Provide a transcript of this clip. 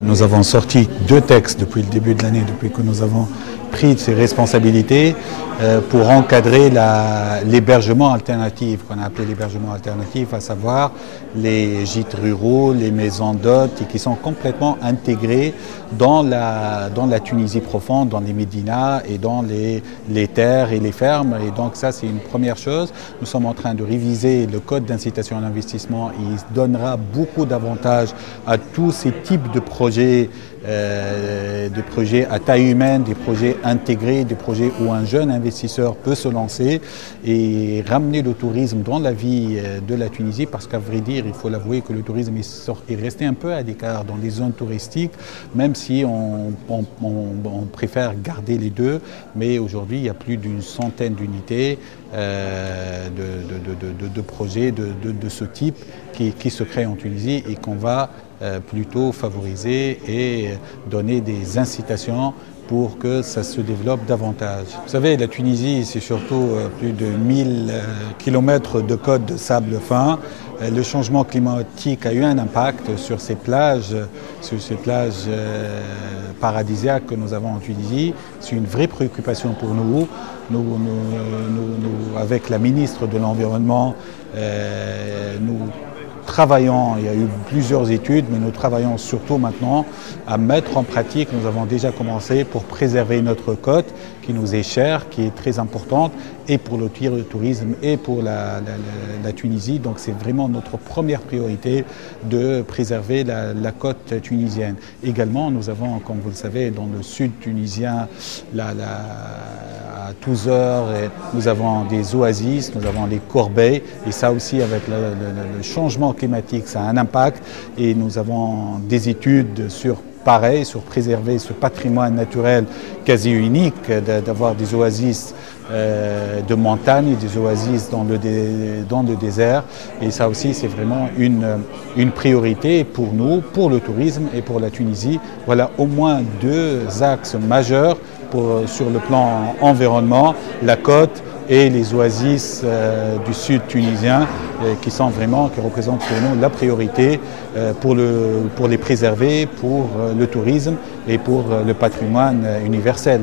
Nous avons sorti 2 textes depuis le début de l'année, depuis que nous avons pris ces responsabilités pour encadrer l'hébergement alternatif, qu'on a appelé l'hébergement alternatif, à savoir les gîtes ruraux, les maisons d'hôtes, et qui sont complètement intégrés dans la Tunisie profonde, dans les médinas et dans les terres et les fermes. Et donc ça, c'est une première chose. Nous sommes en train de réviser le code d'incitation à l'investissement. Il donnera beaucoup d'avantages à tous ces types de projets à taille humaine, des projets intégrés, des projets où un jeune investisseur peut se lancer et ramener le tourisme dans la vie de la Tunisie, parce qu'à vrai dire, il faut l'avouer que le tourisme est resté un peu à l'écart dans les zones touristiques, même si on préfère garder les deux. Mais aujourd'hui, il y a plus d'une centaine d'unités de projets de ce type qui se créent en Tunisie et qu'on va plutôt favoriser et donner des incitations pour que ça se développe davantage. Vous savez, la Tunisie, c'est surtout plus de 1000 kilomètres de côte de sable fin. Le changement climatique a eu un impact sur ces plages paradisiaques que nous avons en Tunisie. C'est une vraie préoccupation pour nous. Nous avec la ministre de l'Environnement, nous travaillons, il y a eu plusieurs études, mais nous travaillons surtout maintenant à mettre en pratique. Nous avons déjà commencé pour préserver notre côte qui nous est chère, qui est très importante, et pour le tourisme et pour la Tunisie. Donc c'est vraiment notre première priorité de préserver la côte tunisienne. Également, nous avons, comme vous le savez, dans le sud tunisien, à Tozeur, nous avons des oasis, nous avons les corbeilles, et ça aussi avec le changement climatique, ça a un impact, et nous avons des études sur préserver ce patrimoine naturel quasi unique, d'avoir des oasis de montagne et des oasis dans le désert. Et ça aussi, c'est vraiment une priorité pour nous, pour le tourisme et pour la Tunisie. Voilà au moins 2 axes majeurs sur le plan environnement, la côte et les oasis du sud tunisien qui représentent pour nous la priorité pour les préserver, pour le tourisme et pour le patrimoine universel.